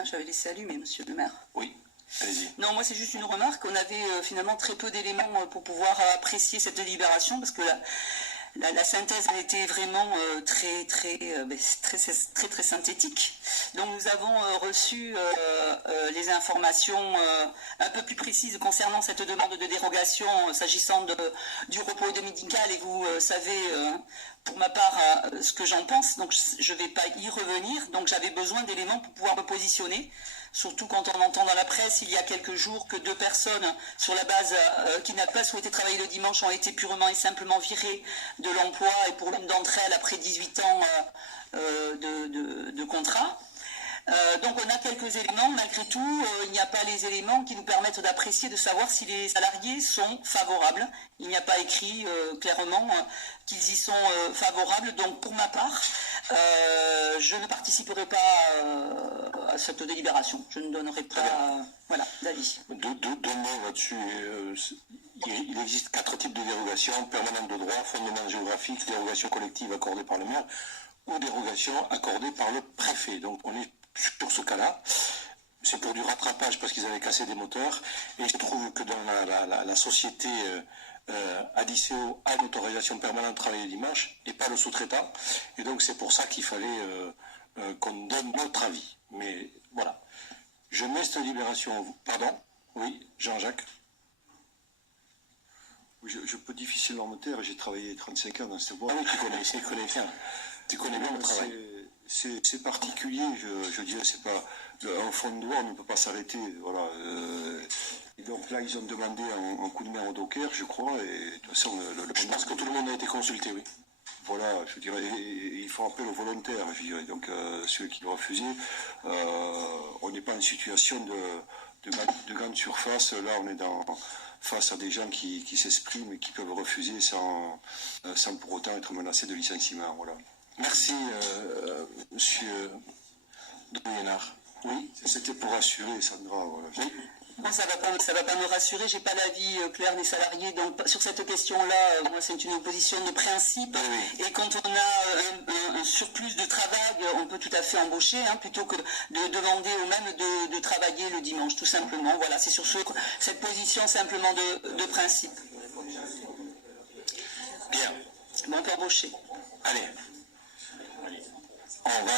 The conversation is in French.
Ah, j'avais laissé allumer, monsieur le maire. Oui, allez-y. Non, moi c'est juste une remarque. On avait finalement très peu d'éléments pour pouvoir apprécier cette délibération parce que la synthèse a été vraiment très synthétique. Donc nous avons reçu les informations un peu plus précises concernant cette demande de dérogation s'agissant du repos dominical et vous savez pour ma part ce que j'en pense, donc je ne vais pas y revenir. Donc j'avais besoin d'éléments pour pouvoir me positionner. Surtout quand on entend dans la presse il y a quelques jours que 2 personnes sur la base qui n'avaient pas souhaité travailler le dimanche ont été purement et simplement virées de l'emploi et pour l'une d'entre elles après 18 ans de contrat. Donc on a quelques éléments, malgré tout, il n'y a pas les éléments qui nous permettent d'apprécier, de savoir si les salariés sont favorables. Il n'y a pas écrit clairement qu'ils y sont favorables. Donc pour ma part, je ne participerai pas à cette délibération. Je ne donnerai pas d'avis. Deux mots là-dessus. Il existe 4 types de dérogations: permanente de droit, fondement géographique, dérogation collective accordée par le maire ou dérogation accordée par le préfet. Donc on est sur ce cas-là. C'est pour du rattrapage parce qu'ils avaient cassé des moteurs et je trouve que dans la société Adiceo a une autorisation permanente de travailler le dimanche et pas le sous-traitant, et donc c'est pour ça qu'il fallait qu'on donne notre avis. Mais voilà, je mets cette libération. Pardon? Oui, Jean-Jacques. Je peux difficilement me taire, j'ai travaillé 35 ans dans cette boîte. Ah oui, tu connais bien le travail. C'est particulier, je dirais, c'est pas un fond de droit, on ne peut pas s'arrêter, voilà. Et donc là, ils ont demandé un coup de main au Docker, je crois, et de toute façon, je pense que tout le monde a été consulté, oui. Voilà, je dirais, et il faut appel aux volontaires, je dirais. Donc ceux qui le refusaient, on n'est pas en situation de grande surface. Là, on est face à des gens qui s'expriment et qui peuvent refuser sans pour autant être menacés de licenciement. Voilà. Merci, monsieur Douillenard. Oui, c'était pour rassurer Sandra. Voilà. Oui. Bon, ça va pas me rassurer, j'ai pas l'avis clair des salariés, donc sur cette question-là, moi c'est une opposition de principe, oui. Et quand on a un surplus de travail, on peut tout à fait embaucher, plutôt que de demander aux mêmes de travailler le dimanche, tout simplement. Voilà, c'est sur cette position simplement de principe. Bien. Bon, on peut embaucher. Allez. On va